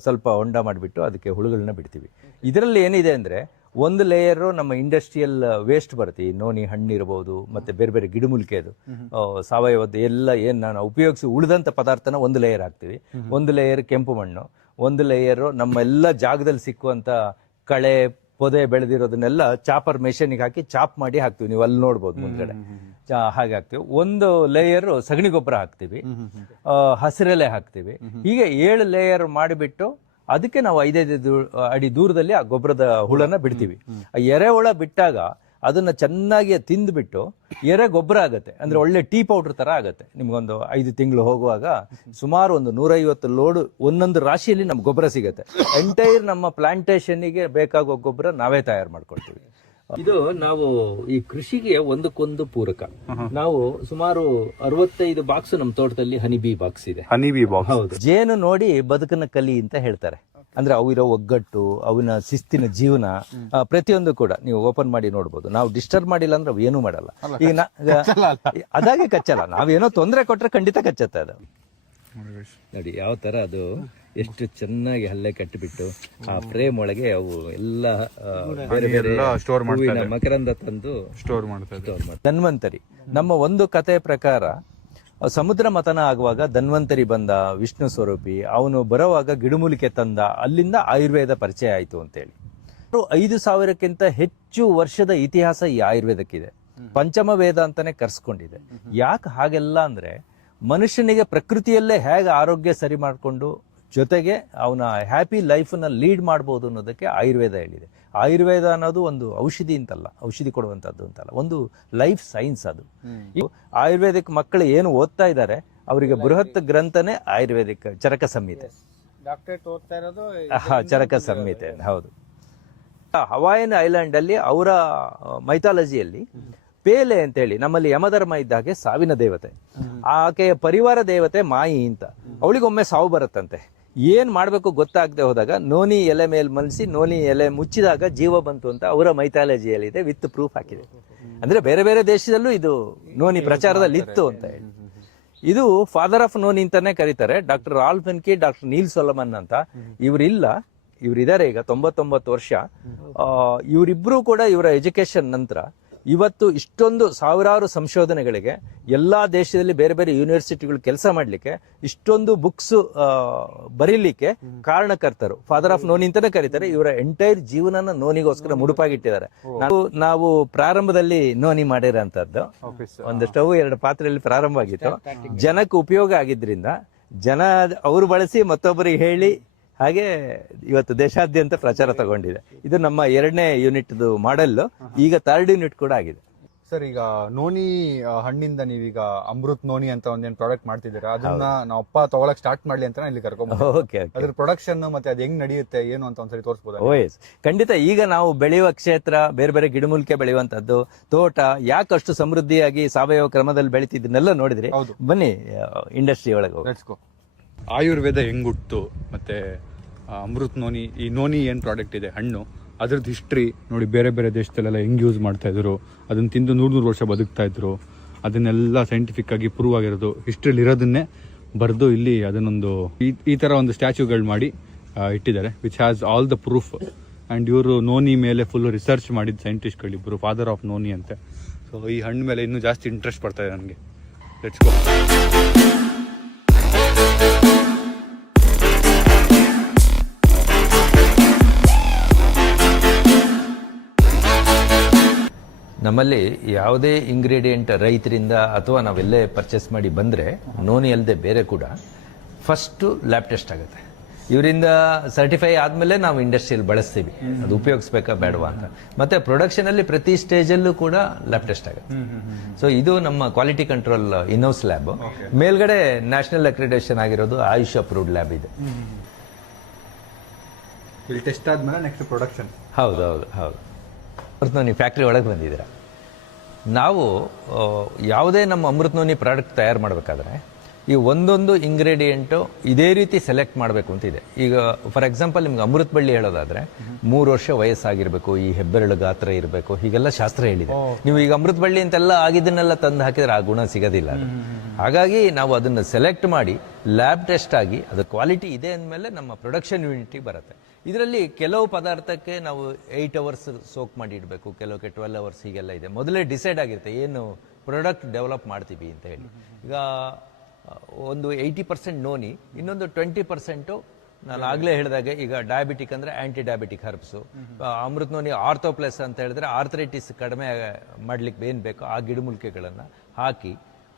ಸ್ವಲ್ಪ ಹೊಂಡ ಮಾಡಿಬಿಟ್ಟು ಅದಕ್ಕೆ ಹುಳುಗಳನ್ನ ಬಿಡ್ತೀವಿ. ಇದರಲ್ಲಿ ಏನಿದೆ ಅಂದ್ರೆ ಒಂದು ಲೇಯರ್ ನಮ್ಮ ಇಂಡಸ್ಟ್ರಿಯಲ್ ವೇಸ್ಟ್ ಬರುತ್ತೆ. ಈ ನೋನಿ ಹಣ್ಣು ಇರಬಹುದು, ಮತ್ತೆ ಬೇರೆ ಬೇರೆ ಗಿಡಮೂಲಿಕೆದು ಸಾವಯವದ್ದು ಎಲ್ಲ ಏನ್ ನಾನು ಉಪಯೋಗಿಸಿ ಉಳಿದಂತ ಪದಾರ್ಥನ ಒಂದು ಲೇಯರ್ ಹಾಕ್ತಿವಿ. ಒಂದು ಲೇಯರ್ ಕೆಂಪು ಮಣ್ಣು, ಒಂದು ಲೇಯರ್ ನಮ್ಮೆಲ್ಲ ಜಾಗದಲ್ಲಿ ಸಿಕ್ಕುವಂತ ಕಳೆ ಪೊದೆ ಬೆಳೆದಿರೋದನ್ನೆಲ್ಲ ಚಾಪರ್ ಮೆಷಿನ್ಗೆ ಹಾಕಿ ಚಾಪ್ ಮಾಡಿ ಹಾಕ್ತಿವಿ. ನೀವು ಅಲ್ಲಿ ನೋಡ್ಬೋದು ಮುಂದ್ಗಡೆ ಹಾಗೆ ಹಾಕ್ತಿವಿ. ಒಂದು ಲೇಯರ್ ಸಗಣಿ ಗೊಬ್ಬರ ಹಾಕ್ತಿವಿ, ಹಸಿರೆಲೆ ಹಾಕ್ತಿವಿ. ಹೀಗೆ 7 ಲೇಯರ್ ಮಾಡಿಬಿಟ್ಟು ಅದಕ್ಕೆ ನಾವು 5 ಅಡಿ ದೂರದಲ್ಲಿ ಆ ಗೊಬ್ಬರದ ಹುಳನ ಬಿಡ್ತೀವಿ. ಆ ಎರೆಹುಳ ಬಿಟ್ಟಾಗ ಅದನ್ನ ಚೆನ್ನಾಗಿ ತಿಂದ್ಬಿಟ್ಟು ಎರೆ ಗೊಬ್ಬರ ಆಗತ್ತೆ. ಅಂದ್ರೆ ಒಳ್ಳೆ ಟೀ ಪೌಡರ್ ತರ ಆಗತ್ತೆ. ನಿಮ್ಗೊಂದು 5 ತಿಂಗಳು ಹೋಗುವಾಗ ಸುಮಾರು ಒಂದು 150 ಲೋಡ್ ಒಂದೊಂದು ರಾಶಿಯಲ್ಲಿ ನಮ್ಗೆ ಗೊಬ್ಬರ ಸಿಗತ್ತೆ. ಎಂಟೈರ್ ನಮ್ಮ ಪ್ಲಾಂಟೇಶನ್ಗೆ ಬೇಕಾಗೋ ಗೊಬ್ಬರ ನಾವೇ ತಯಾರು ಮಾಡ್ಕೊಳ್ತೀವಿ. ಇದು ನಾವು ಈ ಕೃಷಿಗೆ ಒಂದಕ್ಕೊಂದು ಪೂರಕ. ನಾವು ಸುಮಾರು 65 ಬಾಕ್ಸ್ ನಮ್ಮ ತೋಟದಲ್ಲಿ ಹನಿಬಿ ಬಾಕ್ಸ್ ಇದೆ. ಹನಿಬಿ ಬಾಕ್ಸ್, ಹೌದು. ಜೇನು ನೋಡಿ ಬದುಕನ್ನ ಕಲಿ ಅಂತ ಹೇಳ್ತಾರೆ. ಅಂದ್ರೆ ಅವಿರೋ ಒಗ್ಗಟ್ಟು, ಅವನ ಶಿಸ್ತಿನ ಜೀವನ, ಪ್ರತಿಯೊಂದು ಕೂಡ ನೀವು ಓಪನ್ ಮಾಡಿ ನೋಡ್ಬೋದು. ನಾವು ಡಿಸ್ಟರ್ಬ್ ಮಾಡಿಲ್ಲ ಅಂದ್ರೆ ಅವು ಏನೂ ಮಾಡಲ್ಲ. ಈಗ ಅದಾಗೆ ಕಚ್ಚಲ್ಲ. ನಾವೇನೋ ತೊಂದರೆ ಕೊಟ್ರೆ ಖಂಡಿತ ಕಚ್ಚತ್ತೆ ಅದು. ನೋಡಿ ಯಾವ ತರ ಅದು ಎಷ್ಟು ಚೆನ್ನಾಗಿ ಹಲ್ಲೆ ಕಟ್ಟಿಬಿಟ್ಟು ಆ ಫ್ರೇಮ್ ಒಳಗೆ ಅವು ಎಲ್ಲ ಬೇರೆ ಬೇರೆ ಹೂವಿನ ಮಕರಂದ ತಂದು ಸ್ಟೋರ್ ಮಾಡ್ತಾ ಧನ್ವಂತರಿ. ನಮ್ಮ ಒಂದು ಕತೆ ಪ್ರಕಾರ ಸಮುದ್ರ ಮಥನ ಆಗುವಾಗ ಧನ್ವಂತರಿ ಬಂದ, ವಿಷ್ಣು ಸ್ವರೂಪಿ, ಅವನು ಬರುವಾಗ ಗಿಡಮೂಲಿಕೆ ತಂದ, ಅಲ್ಲಿಂದ ಆಯುರ್ವೇದ ಪರಿಚಯ ಆಯಿತು ಅಂತೇಳಿ. 5,000ಕ್ಕಿಂತ ಹೆಚ್ಚು ವರ್ಷದ ಇತಿಹಾಸ ಈ ಆಯುರ್ವೇದಕ್ಕಿದೆ. ಪಂಚಮ ವೇದ ಅಂತಾನೆ ಕರ್ಸ್ಕೊಂಡಿದೆ. ಯಾಕೆ ಹಾಗೆಲ್ಲ ಅಂದ್ರೆ ಮನುಷ್ಯನಿಗೆ ಪ್ರಕೃತಿಯಲ್ಲೇ ಹೇಗೆ ಆರೋಗ್ಯ ಸರಿ ಮಾಡಿಕೊಂಡು ಜೊತೆಗೆ ಅವನ ಹ್ಯಾಪಿ ಲೈಫ್ನ ಲೀಡ್ ಮಾಡ್ಬೋದು ಅನ್ನೋದಕ್ಕೆ ಆಯುರ್ವೇದ ಹೇಳಿದೆ. ಆಯುರ್ವೇದ ಅನ್ನೋದು ಒಂದು ಔಷಧಿ ಅಂತಲ್ಲ, ಔಷಧಿ ಕೊಡುವಂಥದ್ದು ಅಂತಲ್ಲ, ಒಂದು ಲೈಫ್ ಸೈನ್ಸ್ ಅದು. ಆಯುರ್ವೇದಿಕ್ ಮಕ್ಕಳು ಏನು ಓದ್ತಾ ಇದ್ದಾರೆ ಅವರಿಗೆ ಬೃಹತ್ ಗ್ರಂಥನೇ ಆಯುರ್ವೇದಿಕ್ ಚರಕ ಸಂಹಿತೆ. ಡಾಕ್ಟರೇಟ್ ಓದ್ತಾ ಇರೋದು ಚರಕ ಸಂಹಿತೆ, ಹೌದು. ಹವಾಯಿನ್ ಐಲ್ಯಾಂಡ್ ಅಲ್ಲಿ ಅವರ ಮೈಥಾಲಜಿಯಲ್ಲಿ ಪೇಲೆ ಅಂತೇಳಿ, ನಮ್ಮಲ್ಲಿ ಯಮಧರ್ಮ ಇದ್ದ ಹಾಗೆ ಸಾವಿನ ದೇವತೆ, ಆಕೆಯ ಪರಿವಾರ ದೇವತೆ ಮಾಯಿ ಅಂತ. ಅವಳಿಗೊಮ್ಮೆ ಸಾವು ಬರುತ್ತಂತೆ. ಏನ್ ಮಾಡ್ಬೇಕು ಗೊತ್ತಾಗದೆ ಹೋದಾಗ ನೋನಿ ಎಲೆ ಮೇಲೆ ಮಲಸಿ ನೋನಿ ಎಲೆ ಮುಚ್ಚಿದಾಗ ಜೀವ ಬಂತು ಅಂತ ಅವರ ಮೈಥಾಲಜಿಯಲ್ಲಿದೆ, ವಿತ್ ಪ್ರೂಫ್ ಹಾಕಿದೆ. ಅಂದ್ರೆ ಬೇರೆ ಬೇರೆ ದೇಶದಲ್ಲೂ ಇದು ನೋನಿ ಪ್ರಚಾರದಲ್ಲಿ ಇತ್ತು ಅಂತ ಹೇಳಿ. ಇದು ಫಾದರ್ ಆಫ್ ನೋನಿ ಅಂತಾನೆ ಕರೀತಾರೆ. Doctor Ralph Heinicke, doctor Neil Solomon ಅಂತ ಇವರಿಲ್ಲ, ಇವರಿದ್ದಾರೆ ಈಗ 99 ವರ್ಷ. ಇವರಿಬ್ರು ಕೂಡ ಇವರ ಎಜುಕೇಶನ್ ನಂತರ ಇವತ್ತು ಇಷ್ಟೊಂದು ಸಾವಿರಾರು ಸಂಶೋಧನೆಗಳಿಗೆ ಎಲ್ಲಾ ದೇಶದಲ್ಲಿ ಬೇರೆ ಬೇರೆ ಯೂನಿವರ್ಸಿಟಿಗಳು ಕೆಲಸ ಮಾಡ್ಲಿಕ್ಕೆ, ಇಷ್ಟೊಂದು ಬುಕ್ಸ್ ಬರೀಲಿಕ್ಕೆ ಕಾರಣಕರ್ತರು. ಫಾದರ್ ಆಫ್ ನೋನಿ ಅಂತಾನೆ ಕರೀತಾರೆ. ಇವರ ಎಂಟೈರ್ ಜೀವನನ ನೋನಿಗೋಸ್ಕರ ಮುಡುಪಾಗಿಟ್ಟಿದ್ದಾರೆ. ನಾವು ಪ್ರಾರಂಭದಲ್ಲಿ ನೋನಿ ಮಾಡಿರೋಂಥದ್ದು ಒಂದು ಸ್ಟವ್ 2 ಪಾತ್ರೆಯಲ್ಲಿ ಪ್ರಾರಂಭ ಆಗಿತ್ತು. ಜನಕ್ಕೆ ಉಪಯೋಗ ಆಗಿದ್ರಿಂದ ಜನ ಅವರು ಬಳಸಿ ಮತ್ತೊಬ್ಬರಿಗೆ ಹೇಳಿ ಹಾಗೆ ಇವತ್ತು ದೇಶಾದ್ಯಂತ ಪ್ರಚಾರ ತಗೊಂಡಿದೆ. ಇದು ನಮ್ಮ 2ನೇ ಯೂನಿಟ್ ಮಾಡೆಲ್. ಈಗ 3rd ಯೂನಿಟ್ ಕೂಡ ಆಗಿದೆ. ಸರ್, ಈಗ ನೋನಿ ಹಣ್ಣಿಂದ ನೀವೀಗ ಅಮೃತ್ ನೋನಿ ಅಂತ ಒಂದೇನು ಪ್ರಾಡಕ್ಟ್ ಮಾಡ್ತಿದ್ದೀರಾ, ಅದನ್ನ ನಾವು ಅಪ್ಪ ತಗೊಳಕ್ ಸ್ಟಾರ್ಟ್ ಮಾಡ್ಲಿ ಅಂತ ಇಲ್ಲಿ ಕರ್ಕೊಂಡ್ ಓಕೆ, ಅದ್ರ ಪ್ರೊಡಕ್ಷನ್ ಮತ್ತೆ ಅದು ಹೆಂಗ್ ನಡೆಯುತ್ತೆ ಏನು ಅಂತ ಒಂದ್ಸರಿ ತೋರಿಸಬಹುದು? ಓಎಸ್, ಖಂಡಿತ. ಈಗ ನಾವು ಬೆಳೆಯುವ ಕ್ಷೇತ್ರ, ಬೇರೆ ಬೇರೆ ಗಿಡಮೂಲಿಕೆ ಬೆಳೆಯುವಂತದ್ದು, ತೋಟ ಯಾಕಷ್ಟು ಸಮೃದ್ಧಿಯಾಗಿ ಸಾವಯವ ಕ್ರಮದಲ್ಲಿ ಬೆಳಿತಿದ್ದನ್ನೆಲ್ಲ ನೋಡಿದ್ರಿ. ಬನ್ನಿ ಇಂಡಸ್ಟ್ರಿ ಒಳಗೆ. ಆಯುರ್ವೇದ ಹೆಂಗ್ ಹುಟ್ಟು, ಮತ್ತೆ ಅಮೃತ್ ನೋನಿ, ಈ ನೋನಿ ಏನ್ ಪ್ರಾಡಕ್ಟ್ ಇದೆ ಹಣ್ಣು, ಅದ್ರದ್ದು ಹಿಸ್ಟ್ರಿ ನೋಡಿ. ಬೇರೆ ಬೇರೆ ದೇಶದಲ್ಲೆಲ್ಲ ಹೆಂಗ್ ಯೂಸ್ ಮಾಡ್ತಾ ಇದ್ರು, ಅದನ್ನ ತಿಂದು 100 ವರ್ಷ ಬದುಕ್ತಾ ಇದ್ರು. ಅದನ್ನೆಲ್ಲ ಸೈಂಟಿಫಿಕ್ ಆಗಿ ಪ್ರೂವ್ ಆಗಿರೋದು, ಹಿಸ್ಟ್ರಿಲಿ ಇರೋದನ್ನೇ ಬರೆದು ಇಲ್ಲಿ ಅದನ್ನೊಂದು ಈ ತರ ಒಂದು ಸ್ಟ್ಯಾಚ್ಯೂಗಳು ಮಾಡಿ ಇಟ್ಟಿದ್ದಾರೆ, which has all the proof. And ಇವರು ನೋನಿ ಮೇಲೆ ಫುಲ್ ರಿಸರ್ಚ್ ಮಾಡಿದ ಸೈಂಟಿಸ್ಟ್ಗಳಿಬ್ಬರು, ಫಾದರ್ ಆಫ್ ನೋನಿ ಅಂತೆ. ಸೊ ಈ ಹಣ್ಣು ಮೇಲೆ ಇನ್ನೂ ಜಾಸ್ತಿ ಇಂಟ್ರೆಸ್ಟ್ ಬರ್ತಾ ಇದೆ ನನಗೆ. Let's go. ನಮ್ಮಲ್ಲಿ ಯಾವುದೇ ಇಂಗ್ರೀಡಿಯೆಂಟ್ ರೈತರಿಂದ ಅಥವಾ ನಾವೆಲ್ಲೇ ಪರ್ಚೇಸ್ ಮಾಡಿ ಬಂದರೆ, ನೋನಿ ಅಲ್ಲದೆ ಬೇರೆ ಕೂಡ ಫಸ್ಟು ಲ್ಯಾಬ್ ಟೆಸ್ಟ್ ಆಗುತ್ತೆ. ಇವರಿಂದ ಸರ್ಟಿಫೈ ಆದಮೇಲೆ ನಾವು ಇಂಡಸ್ಟ್ರಿಯಲ್ಲಿ ಬಳಸ್ತೀವಿ, ಅದು ಉಪಯೋಗಿಸ್ಬೇಕಾ ಬೇಡವಾ ಅಂತ. ಮತ್ತೆ ಪ್ರೊಡಕ್ಷನಲ್ಲಿ ಪ್ರತಿ ಸ್ಟೇಜಲ್ಲೂ ಕೂಡ ಲ್ಯಾಬ್ ಟೆಸ್ಟ್ ಆಗುತ್ತೆ. ಸೊ ಇದು ನಮ್ಮ ಕ್ವಾಲಿಟಿ ಕಂಟ್ರೋಲ್ ಇನ್ಹೌಸ್ ಲ್ಯಾಬ್. ಮೇಲ್ಗಡೆ ನ್ಯಾಷನಲ್ ಅಕ್ರಿಡೇಷನ್ ಆಗಿರೋದು ಆಯುಷ್ ಅಪ್ರೂವ್ಡ್ ಲ್ಯಾಬ್ ಇದೆ. ಇಲ್ಲಿ ಟೆಸ್ಟ್ ಆದ್ಮೇಲೆ ನೆಕ್ಸ್ಟ್ ಪ್ರೊಡಕ್ಷನ್. ಹೌದು ಹೌದು ಹೌದು. ಅಮೃತ್ ಫ್ಯಾಕ್ಟ್ರಿ ಒಳಗೆ ಬಂದಿದ್ದೀರಾ. ನಾವು ಯಾವುದೇ ನಮ್ಮ ಅಮೃತ್ ನೋನಿ ಪ್ರಾಡಕ್ಟ್ ತಯಾರು ಮಾಡಬೇಕಾದ್ರೆ ಈ ಒಂದೊಂದು ಇಂಗ್ರೀಡಿಯೆಂಟು ಇದೇ ರೀತಿ ಸೆಲೆಕ್ಟ್ ಮಾಡಬೇಕು ಅಂತಿದೆ. ಈಗ ಫಾರ್ ಎಕ್ಸಾಂಪಲ್ ನಿಮ್ಗೆ ಅಮೃತ್ ಬಳ್ಳಿ ಹೇಳೋದಾದ್ರೆ 3 ವರ್ಷ ವಯಸ್ಸಾಗಿರ್ಬೇಕು, ಈ ಹೆಬ್ಬೆರಳು ಗಾತ್ರ ಇರಬೇಕು, ಹೀಗೆಲ್ಲ ಶಾಸ್ತ್ರ ಹೇಳಿದೆ. ನೀವು ಈಗ ಅಮೃತ್ ಬಳ್ಳಿ ಅಂತೆಲ್ಲ ಆಗಿದ್ದನ್ನೆಲ್ಲ ತಂದು ಹಾಕಿದ್ರೆ ಆ ಗುಣ ಸಿಗೋದಿಲ್ಲ. ಹಾಗಾಗಿ ನಾವು ಅದನ್ನು ಸೆಲೆಕ್ಟ್ ಮಾಡಿ ಲ್ಯಾಬ್ ಟೆಸ್ಟ್ ಆಗಿ ಅದು ಕ್ವಾಲಿಟಿ ಇದೆ ಅಂದಮೇಲೆ ನಮ್ಮ ಪ್ರೊಡಕ್ಷನ್ ಯೂನಿಟಿಗೆ ಬರುತ್ತೆ. ಇದರಲ್ಲಿ ಕೆಲವು ಪದಾರ್ಥಕ್ಕೆ ನಾವು 8 ಅವರ್ಸ್ ಸೋಕ್ ಮಾಡಿ ಇಡಬೇಕು, ಕೆಲವಕ್ಕೆ 12 ಅವರ್ಸ್, ಹೀಗೆಲ್ಲ ಇದೆ. ಮೊದಲೇ ಡಿಸೈಡ್ ಆಗಿರುತ್ತೆ ಏನು ಪ್ರಾಡಕ್ಟ್ ಡೆವಲಪ್ ಮಾಡ್ತೀವಿ ಅಂತ ಹೇಳಿ. ಈಗ ಒಂದು 80% ನೋನಿ, ಇನ್ನೊಂದು 20% ನಾನು ಆಗಲೇ ಹೇಳಿದಾಗೆ ಈಗ ಡಯಾಬಿಟಿಕ್ ಅಂದರೆ anti diabetic herbs, Amrit noni Orthoplus ಅಂತ ಹೇಳಿದ್ರೆ ಆರ್ಥರೈಟಿಸ್ ಕಡಿಮೆ ಮಾಡ್ಲಿಕ್ಕೆ ಏನು ಬೇಕೋ ಆ ಗಿಡಮೂಲಿಕೆಗಳನ್ನು ಹಾಕಿ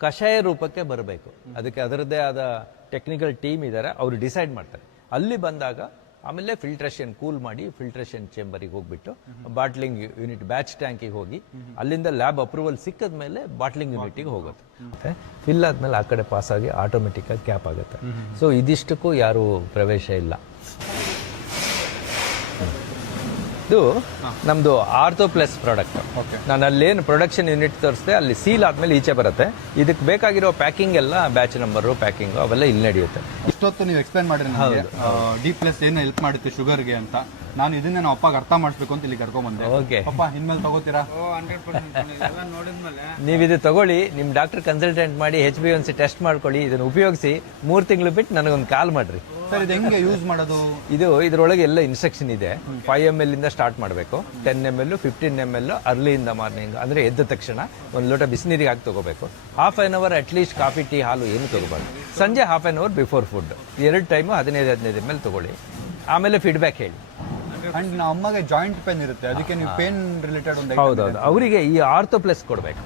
ಕಷಾಯ ರೂಪಕ್ಕೆ ಬರಬೇಕು. ಅದಕ್ಕೆ ಅದರದ್ದೇ ಆದ ಟೆಕ್ನಿಕಲ್ ಟೀಮ್ ಇದ್ದಾರೆ, ಅವರು ಡಿಸೈಡ್ ಮಾಡ್ತಾರೆ. ಅಲ್ಲಿ ಬಂದಾಗ ಆಮೇಲೆ ಫಿಲ್ಟ್ರೇಷನ್ ಕೂಲ್ ಮಾಡಿ ಫಿಲ್ಟ್ರೇಷನ್ ಚೇಂಬರಿಗೆ ಹೋಗ್ಬಿಟ್ಟು ಬಾಟ್ಲಿಂಗ್ ಯೂನಿಟ್ ಬ್ಯಾಚ್ ಟ್ಯಾಂಕಿಗೆ ಹೋಗಿ ಅಲ್ಲಿಂದ ಲ್ಯಾಬ್ ಅಪ್ರೂವಲ್ ಸಿಕ್ಕದ ಮೇಲೆ ಬಾಟ್ಲಿಂಗ್ ಯೂನಿಟಿಗೆ ಹೋಗುತ್ತೆ. ಫಿಲ್ ಆದ್ಮೇಲೆ ಆ ಕಡೆ ಪಾಸ್ ಆಗಿ ಆಟೋಮೆಟಿಕ್ ಆಗಿ ಕ್ಯಾಪ್ ಆಗುತ್ತೆ. ಸೊ ಇದಿಷ್ಟಕ್ಕೂ ಯಾರು ಪ್ರವೇಶ ಇಲ್ಲ. ಇದು ನಮ್ದು ಆರ್ಥೋಪ್ಲಸ್ ಪ್ರಾಡಕ್ಟ್. ನಾನು ಅಲ್ಲೇನು ಪ್ರೊಡಕ್ಷನ್ ಯೂನಿಟ್ ತೋರಿಸ್ದೆ ಅಲ್ಲಿ ಸೀಲ್ ಆದ್ಮೇಲೆ ಈಚೆ ಬರುತ್ತೆ. ಇದಕ್ಕೆ ಬೇಕಾಗಿರೋ ಪ್ಯಾಕಿಂಗ್ ಎಲ್ಲ ಬ್ಯಾಚ್ ನಂಬರು ಪ್ಯಾಕಿಂಗ್ ಅವೆಲ್ಲ ಇಲ್ಲಿ ನಡೆಯುತ್ತೆ. ಇಷ್ಟೊತ್ತು ನೀವು ಎಕ್ಸ್ಪ್ಲೈನ್ ಮಾಡಿದ್ರೆ ಡಿ ಪ್ಲಸ್ ಏನು ಹೆಲ್ಪ್ ಮಾಡುತ್ತೆ ಶುಗರ್ಗೆ ಅಂತ, ನಾನು ಇದನ್ನ ನಮ್ಮ ಅಪ್ಪಗೆ ಅರ್ಥ ಮಾಡಿಸ್ಬೇಕು ಅಂತ ಇಲ್ಲಿ ಕರ್ಕೊಂಡ್ಬಂದೆ. ಓಕೆ ಅಪ್ಪ ಇನ್ಮೇಲೆ ತಗೋತೀರಾ? ಓ 100% ಎಲ್ಲ ನೋಡಿದ್ಮೇಲೆ ನೀವು ಇದು ತಗೊಳ್ಳಿ, ನಿಮ್ಮ ಡಾಕ್ಟರ್ ಕನ್ಸಲ್ಟೆಂಟ್ ಮಾಡಿ HbA1c ಟೆಸ್ಟ್ ಮಾಡ್ಕೊಳ್ಳಿ, ಇದನ್ನು ಉಪಯೋಗಿಸಿ 3 ತಿಂಗಳು ಬಿಟ್ಟು ನನಗೊಂದು ಕಾಲ್ ಮಾಡ್ರಿ. ಸರ್ ಇದು ಹೆಂಗೆ ಯೂಸ್ ಮಾಡೋದು? ಇದರೊಳಗೆ ಎಲ್ಲ ಇನ್ಸ್ಟ್ರಕ್ಷನ್ ಇದೆ. 5 ml ಇಂದ ಸ್ಟಾರ್ಟ್ ಮಾಡಬೇಕು, 10 ml 15 ml early in the morning, ಅಂದರೆ ಎದ್ದ ತಕ್ಷಣ ಒಂದು ಲೋಟ ಬಿಸಿನೀರಿಗೆ ಹಾಕಿ ತಗೋಬೇಕು. Half an hour at least coffee tea ಹಾಲು ಏನು ತಗೋಬಾರ್ದು. ಸಂಜೆ half an hour before food, 2 time 15 ml ತಗೊಳ್ಳಿ. ಆಮೇಲೆ ಫೀಡ್ಬ್ಯಾಕ್ ಹೇಳಿ. ಅಂಡ್ ನಮ್ಮ ಅಮ್ಮಗೆ ಜಾಯಿಂಟ್ ಪೇನ್ ಇರುತ್ತೆ, ಅದಕ್ಕೆ ನೀವು ಪೇನ್ ರಿಲೇಟೆಡ್ ಒಂದು ಹೌದೌದು, ಅವರಿಗೆ ಈ ಆರ್ಥೋ ಪ್ಲಸ್ ಕೊಡಬೇಕು.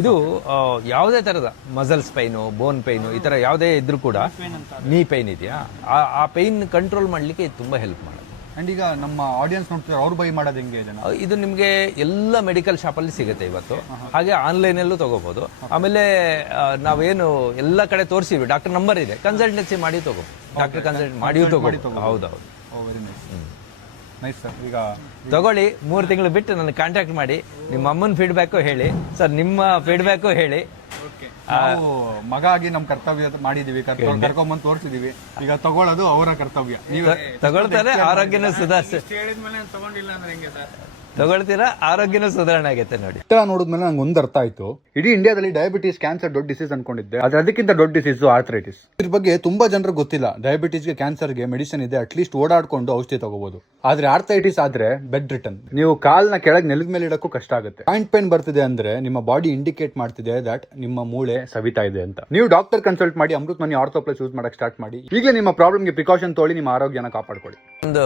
ಇದು ಯಾವುದೇ ತರದ ಮಸಲ್ಸ್ ಪೈನು, ಬೋನ್ ಪೈನು, ಈ ತರ ಯಾವುದೇ ಇದ್ರೂ ಕೂಡ, ನೀ ಪೈನ್ ಇದೆಯಾ, ಆ ಪೈನ್ ಕಂಟ್ರೋಲ್ ಮಾಡ್ಲಿಕ್ಕೆ ಇದು ತುಂಬಾ ಹೆಲ್ಪ್ ಮಾಡುತ್ತೆ. ಅಂಡ್ ಈಗ ನಮ್ಮ ಆಡಿಯನ್ಸ್ ನೋಡ್ತಾರೆ, ಅವ್ರು ಬೈ ಮಾಡೋದು ಹೆಂಗೆ ಇದನ್ನ? ಇದು ನಿಮಗೆ ಎಲ್ಲ ಮೆಡಿಕಲ್ ಶಾಪಲ್ಲಿ ಸಿಗುತ್ತೆ ಇವತ್ತು, ಹಾಗೆ ಆನ್ಲೈನಲ್ಲೂ ತಗೋಬಹುದು. ಆಮೇಲೆ ನಾವೇನು ಎಲ್ಲ ಕಡೆ ತೋರಿಸಿವಿ, ಡಾಕ್ಟರ್ ನಂಬರ್ ಇದೆ, ಕನ್ಸಲ್ಟೆನ್ಸಿ ಮಾಡಿ ತಗೋ, ಡಾಕ್ಟರ್ ಕನ್ಸಲ್ಟ್ ಮಾಡಿಯೂ ತಗೋ. ಹೌದೌದು, ವೆರಿ ನೈಸ್. Nice sir. ಈಗ ತಗೊಳ್ಳಿ, 3 ತಿಂಗಳು ಬಿಟ್ಟು ನನಗೆ ಕಾಂಟ್ಯಾಕ್ಟ್ ಮಾಡಿ, ನಿಮ್ಮ ಅಮ್ಮನ ಫೀಡ್ಬ್ಯಾಕು ಹೇಳಿ ಸರ್, ನಿಮ್ಮ ಫೀಡ್ಬ್ಯಾಕು ಹೇಳಿ. ನಾವು ಮಗ ಆಗಿ ನಮ್ಮ ಕರ್ತವ್ಯ ಮಾಡಿದೀವಿ, ಕರ್ಕೊಂಬಂದು ತೋರಿಸಿದೀವಿ. ಈಗ ತಗೊಳ್ಳೋದು ಅವರ ಕರ್ತವ್ಯ. ನೀವು ತಗೊಳ್ತಾರೆ, ಆರೋಗ್ಯನ ಸುಧಾರಿಸಿ. ಹೇಳಿದ್ಮೇಲೆ ನಾನು ತಗೊಂಡಿಲ್ಲ ಅಂದ್ರೆ ಹೆಂಗೆ ಸರ್? ತಗೊಳ್ತೀರಾ, ಆರೋಗ್ಯನ ಸುಧಾರಣೆ ಆಗತ್ತೆ ನೋಡಿ. ನೋಡಿದ್ಮೇಲೆ ನಂಗೆ ಒಂದು ಅರ್ಥ ಆಯ್ತು, ಇಡೀ ಇಂಡಿಯಾದಲ್ಲಿ ಡಯಾಬಿಟೀಸ್ ಕ್ಯಾನ್ಸರ್ ದೊಡ್ಡ ಡಿಸೀಸ್ ಅನ್ಕೊಂಡಿದ್ದೆ, ಆದ್ರೆ ಅದಕ್ಕಿಂತ ದೊಡ್ಡ ಡಿಸೀಸ್ ಆರ್ಥರೈಟಿಸ್. ಇದ್ರ ಬಗ್ಗೆ ತುಂಬಾ ಜನರಿಗೆ ಗೊತ್ತಿಲ್ಲ. ಡಯಾಬಿಟೀಸ್ಗೆ, ಕ್ಯಾನ್ಸರ್ಗೆ ಮೆಡಿಸಿನ್ ಇದೆ, ಅಟ್ಲೀಸ್ಟ್ ಓಡಾಡ್ಕೊಂಡು ಔಷಧಿ ತಗೋಬಹುದು. ಆದ್ರೆ ಆರ್ಥರೈಟಿಸ್ ಆದ್ರೆ ಬೆಡ್ ರಿಟರ್ನ್, ನೀವು ಕಾಲ್ನ ಕೆಳಗೆ ನೆಲದ ಮೇಲೆ ಇಡಕ್ಕೂ ಕಷ್ಟ ಆಗುತ್ತೆ. ಜಾಯಿಂಟ್ ಪೇನ್ ಬರ್ತಿದೆ ಅಂದ್ರೆ ನಿಮ್ಮ ಬಾಡಿ ಇಂಡಿಕೇಟ್ ಮಾಡ್ತಿದೆ ದಟ್ ನಿಮ್ಮ ಮೂಳೆ ಸವಿತಾ ಇದೆ ಅಂತ. ನೀವು ಡಾಕ್ಟರ್ ಕನ್ಸಲ್ಟ್ ಮಾಡಿ ಅಮೃತ್ ಮನಿ ಆರ್ಥೋ ಪ್ಲಸ್ ಯೂಸ್ ಮಾಡಕ್ ಸ್ಟಾರ್ಟ್ ಮಾಡಿ. ಈಗಲೇ ನಿಮ್ಮ ಪ್ರಾಬ್ಲಮ್ಗೆ ಪ್ರಿಕಾಷನ್ ತೊಗೊಳ್ಳಿ, ನಿಮ್ಮ ಆರೋಗ್ಯನ ಕಾಪಾಡ್ಕೊಳ್ಳಿ. ಒಂದು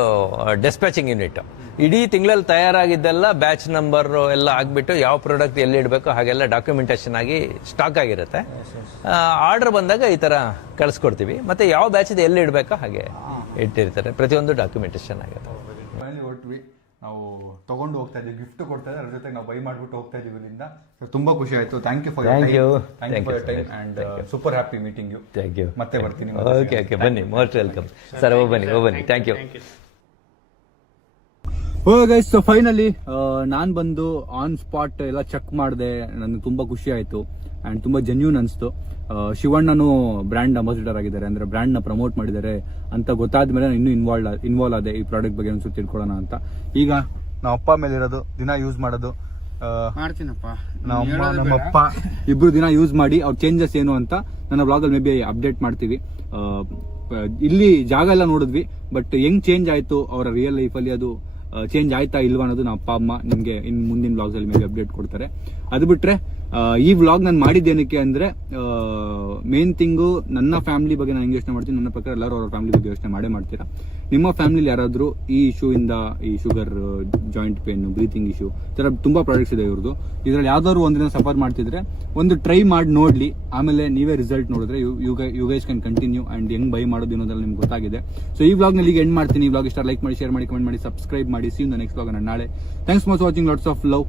ಡಿಸ್ಪ್ಯಾಚಿಂಗ್ ಯೂನಿಟ್ ಇಡೀ ತಿಂಗಳಲ್ಲಿ ತಯಾರಾಗಿದ್ದೆಲ್ಲ ಬ್ಯಾಚ್ ನಂಬರ್ ಎಲ್ಲ ಆಗ್ಬಿಟ್ಟು ಯಾವ ಪ್ರಾಡಕ್ಟ್ ಎಲ್ಲಿ ಇಡಬೇಕು ಹಾಗೆಲ್ಲ ಡಾಕ್ಯುಮೆಂಟೇಶನ್ ಆಗಿ ಸ್ಟಾಕ್ ಆಗಿರುತ್ತೆ. ಆರ್ಡರ್ ಬಂದಾಗ ಈ ತರ ಕಳಿಸ್ಕೊಡ್ತೀವಿ, ಮತ್ತೆ ಯಾವ ಬ್ಯಾಚ್ ಎಲ್ಲಿ ಇಡಬೇಕೋ ಹಾಗೆ ಇಟ್ಟಿರ್ತಾರೆ, ಪ್ರತಿಯೊಂದು ಡಾಕ್ಯುಮೆಂಟೇಶನ್ ಆಗುತ್ತೆ. ಹೊರಟ್ವಿ, ನಾವು ತಗೊಂಡು ಹೋಗ್ತಾ ಇದ್ದೀವಿ, ಗಿಫ್ಟ್ ಕೊಡ್ತಾ ಇದ್ದಾರೆ, ಅದ್ರ ಜೊತೆ ನಾವು ಬೈ ಮಾಡ್ಬಿಟ್ಟು ಹೋಗ್ತಾ ಇದೀವಿ ಇಲ್ಲಿಂದ. ತುಂಬಾ ಖುಷಿ ಆಯ್ತು. Thank you for your time and super happy meeting you. Thank you. ಮತ್ತೆ ಬರ್ತೀನಿ. ಓಕೆ, ಬನ್ನಿ, ಮೋಸ್ಟ್ ವೆಲ್ಕಮ್ ಸರ್. ಬನ್ನಿ. Thank you. Guys, so finally ನಾನು ಬಂದು ಆನ್ ಸ್ಪಾಟ್ ಎಲ್ಲ ಚೆಕ್ ಮಾಡಿದೆ. ನನಗೆ ತುಂಬಾ ಖುಷಿ ಆಯ್ತು ಅಂಡ್ ತುಂಬಾ ಜೆನ್ಯೂನ್ ಅನಿಸ್ತು. ಶಿವಣ್ಣನು ಬ್ರ್ಯಾಂಡ್ ಅಂಬಾಸಿಡರ್ ಆಗಿದ್ದಾರೆ, ಅಂದ್ರೆ ಬ್ರ್ಯಾಂಡ್ ನ ಪ್ರಮೋಟ್ ಮಾಡಿದ್ದಾರೆ ಅಂತ ಗೊತ್ತಾದ್ಮೇಲೆ ನಾನು ಇನ್ನೂ ಇನ್ವಾಲ್ವ್ ಆದೆ ಈ ಪ್ರಾಡಕ್ಟ್ ಬಗ್ಗೆ ಒಂದ್ಸತಿ ತಿಳ್ಕೊಳ್ಳೋಣ ಅಂತ. ಈಗ ನಮ್ಮ ಅಪ್ಪ ಮೇಲೆ ಇರೋದು, ದಿನ ಯೂಸ್ ಮಾಡೋದು, ಮಾಡ್ತೀನಪ್ಪ. ನಮ್ಮಪ್ಪ ಇಬ್ರು ದಿನ ಯೂಸ್ ಮಾಡಿ ಅವ್ರ ಚೇಂಜಸ್ ಏನು ಅಂತ ನನ್ನ ಬ್ಲಾಗಲ್ಲಿ ಮೇ ಬಿ ಅಪ್ಡೇಟ್ ಮಾಡ್ತೀವಿ. ಇಲ್ಲಿ ಜಾಗ ಎಲ್ಲ ನೋಡಿದ್ವಿ, ಬಟ್ ಹೆಂಗ್ ಚೇಂಜ್ ಆಯ್ತು ಅವರ ರಿಯಲ್ ಲೈಫಲ್ಲಿ, ಅದು ಚೇಂಜ್ ಆಯ್ತಾ ಇಲ್ವಾ ಅನ್ನೋದು ನಮ್ಮ ಅಪ್ಪ ಅಮ್ಮ ನಿಮ್ಗೆ ಇನ್ ಮುಂದಿನ ವ್ಲಾಗ್ಸ್ ಅಲ್ಲಿ ಮೇಲೆ ಅಪ್ಡೇಟ್ ಕೊಡ್ತಾರೆ. ಅದು ಬಿಟ್ರೆ ಈ ವ್ಲಾಗ್ ನಾನು ಮಾಡಿದ್ದೇನಕ್ಕೆ ಅಂದ್ರೆ, ಮೇನ್ ಥಿಂಗು ನನ್ನ ಫ್ಯಾಮಿಲಿ ಬಗ್ಗೆ ನಾನು ಹೆಂಗೆ ಯೋಚನೆ ಮಾಡ್ತೀನಿ, ನನ್ನ ಪ್ರಕಾರ ಎಲ್ಲರೂ ಅವ್ರ ಫ್ಯಾಮಿಲಿ ಬಗ್ಗೆ ಯೋಚನೆ ಮಾಡ್ತೀರಾ. ನಿಮ್ಮ ಫ್ಯಾಮಿಲಿ ಯಾರಾದ್ರೂ ಈ ಇಶ್ಯೂ ಇಂದ, ಈ sugar, joint pain, breathing issue, ಈ ತರ ತುಂಬಾ ಪ್ರಾಡಕ್ಟ್ಸ್ ಇದೆ ಇವ್ರದ್ದು. ಇದ್ರಲ್ಲಿ ಯಾವ್ದಾದ್ರು ಒಂದಿನ ಸಫರ್ ಮಾಡ್ತಿದ್ರೆ ಒಂದು ಟ್ರೈ ಮಾಡಿ ನೋಡ್ಲಿ, ಆಮೇಲೆ ನೀವೇ ರಿಸಲ್ಟ್ ನೋಡಿದ್ರೆ you guys can continue and ಹೆಂಗ್ ಬೈ ಮಾಡೋದು ಅನ್ನೋದ್ರಲ್ಲಿ ನಿಮ್ಗೆ ಗೊತ್ತಾಗಿದೆ. ಸೊ ಈ ವ್ಲಾಗ್ ನಲ್ಲಿ ಎಂಡ್ ಮಾಡ್ತೀನಿ. ಈ ವ್ಲಾಗ್ ಇಷ್ಟ ಲೈಕ್ ಮಾಡಿ, ಶೇರ್ ಮಾಡಿ, ಕಮೆಂಟ್ ಮಾಡಿ, ಸಬ್ಸ್ಕ್ರೈಬ್ ಮಾಡಿ. See you in the next vlog. ನಾಳೆ thanks for watching. Lots of love.